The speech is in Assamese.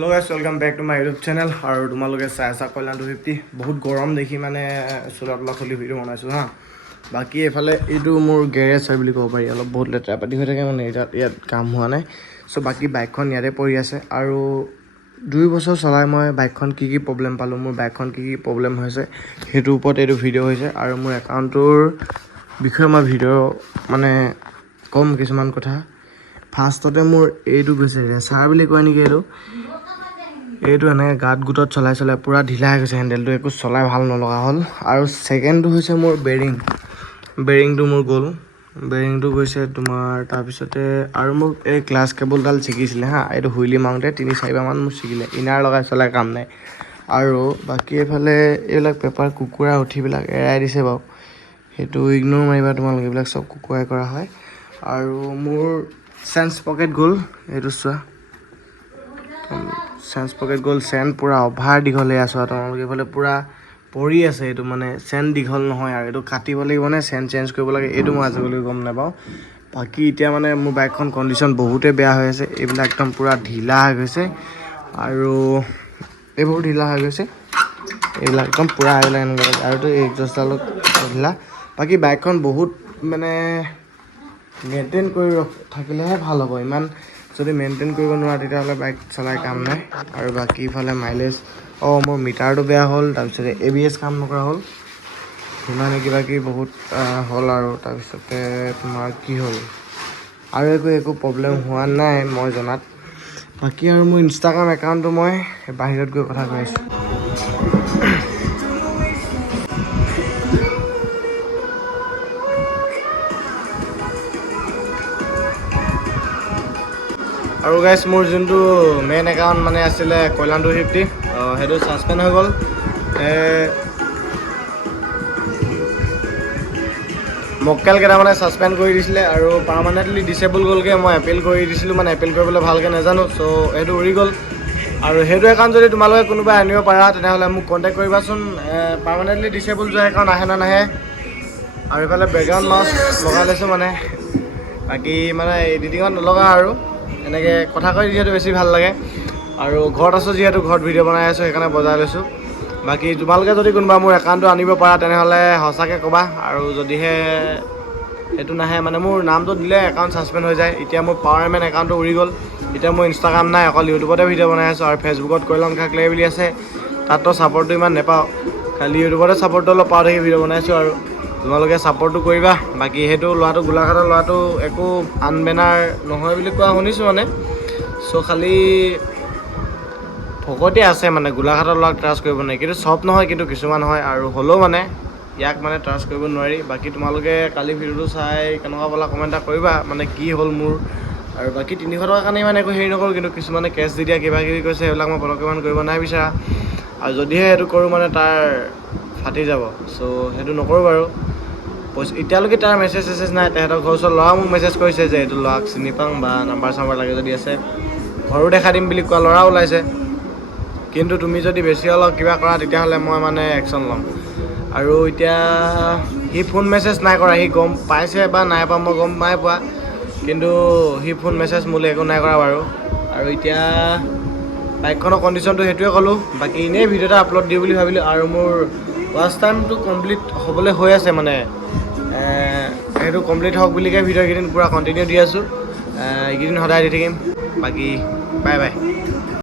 Hello guys, welcome back to my YouTube channel. আৰু তোমালোকে চাই আছা কল্যাণ 250 বহুত গৰম দেখি মানে চুলাতলা খুলি ভিডিঅ' বনাইছো হা বাকি এফালে এইটো মোৰ গেৰেজ হয় বুলি ক'ব পাৰি অলপ বহুত লেতেৰা পাতি হৈ থাকে মানে ইয়াত কাম হোৱা নাই সো বাকি বাইকখন ইয়াতে পৰি আছে আৰু 2 বছৰ চলাই মই বাইকখন কি প্ৰবলেম পালো মোৰ বাইকখন কি প্ৰবলেম হৈছে হেতু ওপৰত এইটো ভিডিঅ' হৈছে আৰু মোৰ একাউণ্টৰ বিষয়ে মই ভিডিঅ' মানে কম কিছুমান কথা ফাৰ্ষ্টতে মোৰ এইটো গৈছে ৰেচাৰ বুলি কয় নেকি এইটো এনে গাত গুটত চলাই পুৰা ঢিলা হৈ গৈছে হ্যান্ডেলটো একো চলাই ভাল নলগা হল আৰু সেকেন্ডটো হৈছে মোৰ বেৰিংটো মোৰ গ'ল বেৰিংটো গৈছে তোমাৰ তাৰ পিছতে আৰু মোক এই ক্লাছ কেবলডাল ছিগিছিলে হা এইটো হুইলি মাউন্টে 3-4 মান মোৰ ছিগিলে ইনাৰ লগাই চলাই কাম নাই আৰু বাকি এফালে এইবিলাক পেপাৰ কুকুৰা উঠিবিলাক এৰাই দিছে বাৰু হেতু ইগনোৰ মাৰিবা তোমালোকে এইবিলাক সব কুকুৰাই কৰা হয় আৰু মোৰ সেন্স পকেট গ'ল এইটো চোৱা সেন্স পকেট গ'ল সেন পুৰা অভাৰ দিঘলে আছে তোমালোকে ফালে পুৰা পৰি আছে এটো মানে সেন দিঘল নহয় আৰু এটো কাটিব লাগিব নে সেন চেঞ্জ কৰিব লাগে এটো মই আজিকালি গম নাপাও বাকি এতিয়া মানে মোৰ বাইকখন কন্ডিশন বহুতে বেয়া হৈ আছে এইবিলাক একদম পুৰা ঢিলা হৈ গৈছে আৰু এইবোৰ ঢিলা হৈ গৈছে এইবিলাক একদম পুৰা আইলাইন আৰু তো এক্সজস্টডালত ঢিলা বাকি বাইকখন বহুত মানে মেইনটেইন কৰি থাকিলেহে ভাল হ'ব ইমান যদি মেইনটেইন কৰিব নোৱাৰা তেতিয়াহলে বাইক চলাই কাম নাই আৰু বাকি ফালে মাইলেজ মোৰ মিটাৰটো বেয়া হ'ল তাৰ পিছত এবিএস কাম নকৰা হ'ল ইমানে কিবা কি বহুত হ'ল আৰু তাৰ পিছতে তোমাৰ কি হ'ল আৰু একো প্ৰবলেম হোৱা নাই মই জনাত বাকি আৰু মোৰ ইনষ্টাগ্ৰাম একাউণ্টটো মই বাহিৰত গৈ কথা কৈ আছো আৰু গাইস মোৰ যোনটো মেইন একাউণ্ট মানে আছিলে কল্যাণ 250 হেতু সাসপেন্ড হৈ গ'ল মক্কেল কেটা মানে সাসপেন্ড কৰি দিছিলে আৰু পাৰ্মানেন্টলি ডিসেবল গলকে মই এপিল কৰি দিছিলো মানে এপিল কৰিবলৈ ভালকে নাজানো সো হেতু উৰি গ'ল আৰু হেতু একাউণ্ট যদি তোমালোকে কোনোবা আনিব পাৰা তেনেহলে মোক কন্টাক্ট কৰিবাচোন পাৰ্মানেন্টলি ডিসেবল যোৱা একাউণ্ট আহে না নাহে আৰু ইফালে বেকগ্ৰাউণ্ড মাউচ লগাই লৈছো মানে বাকি মানে এডিটিঙত নলগা আৰু এনেকে কথা কৈ যিহেতু বেছি ভাল লাগে আৰু ঘৰত আছো যিহেতু ঘৰত ভিডিঅ' বনাই আছো সেইকাৰণে বজাই লৈছো বাকি তোমালোকে যদি কোনোবা মোৰ একাউণ্টটো আনিব পাৰা তেনেহলে হসাকে কবা আৰু যদিহে এটো নাহে মানে মোৰ নামটো দিলে একাউণ্ট সাসপেন্ড হৈ যায় এতিয়া মোৰ পাৱাৰমেন একাউণ্টটো উৰি গ'ল এতিয়া মোৰ ইনষ্টাগ্ৰাম নাই অকল ইউটিউবতে ভিডিঅ' বনাই আছো আৰু ফেচবুকত কল্যাণ খাকলে বুলি আছে তাততো সাপোৰ্টটো ইমান নেপাও খালি ইউটিউবতে সাপোৰ্টটো অলপ পাও দেখি ভিডিঅ' বনাইছো আৰু তোমালোকে সাপোৰ্টটো কৰিবা বাকি হেতু লোৱাটো গোলাঘাটৰ লোৱাটো একো আনবেনাৰ নহয় বুলি কোৱা শুনিছো মানে সো খালি ফকতে আছে মানে গোলাঘাটৰ লোৱাক ট্ৰাষ্ট কৰিব নাই কিন্তু সব নহয় কিন্তু কিছুমান হয় আৰু হলো মানে ইয়াক মানে ট্ৰাষ্ট কৰিব নোৱাৰি বাকি তোমালোকে কালি ভিডিঅ'টো চাই কেনেকুৱা পালা কমেন্ট এটা কৰিবা মানে কি হ'ল মোৰ আৰু বাকি 300 টকাৰ কাৰণে মানে একো হেৰি নকৰো কিন্তু কিছুমানে কেছ দি দিয়া কিবা কিবি কৈছে এইবিলাক মই পলকমান কৰিব নাই বিচাৰা আৰু যদিহে এটো কৰো মানে তাৰ ফাটি যাব সো হেতু নকৰো বাৰু এতিয়ালৈকে তাৰ মেছেজ নাই তেহেতৰ ঘৰৰ ওচৰ ল'ৰা মোক মেছেজ কৰিছে যে এইটো ল'ৰাক চিনি পাং বা নাম্বাৰ চাম্বাৰ লাগে যদি আছে ঘৰো দেখা দিম বুলি কোৱা ল'ৰা ওলাইছে কিন্তু তুমি যদি বেছি অলপ কিবা কৰা তেতিয়াহলে মই মানে একচন ল'ম আৰু এতিয়া হি ফোন মেছেজ নাই কৰা হি গম পাইছে বা নাই পা মই গম নাই পোৱা কিন্তু হি ফোন মেছেজ মোলে একো নাই কৰা বাৰু আৰু এতিয়া বাইকখনৰ কন্ডিশনটো হেতুৱে কলো বাকি ইনে ভিডিঅ' এটা আপলোড দিও বুলি ভাবিলো আৰু মোৰ ওয়াচ টাইমটো কমপ্লিট হ'বলৈ হৈ আছে মানে হেতু কমপ্লিট হওক বুলিকে ভিডিঅ' কেইদিন পুৰা কন্টিনিউ দি আছো এইকেইদিন সদায় দি থাকিম বাকি বাই বাই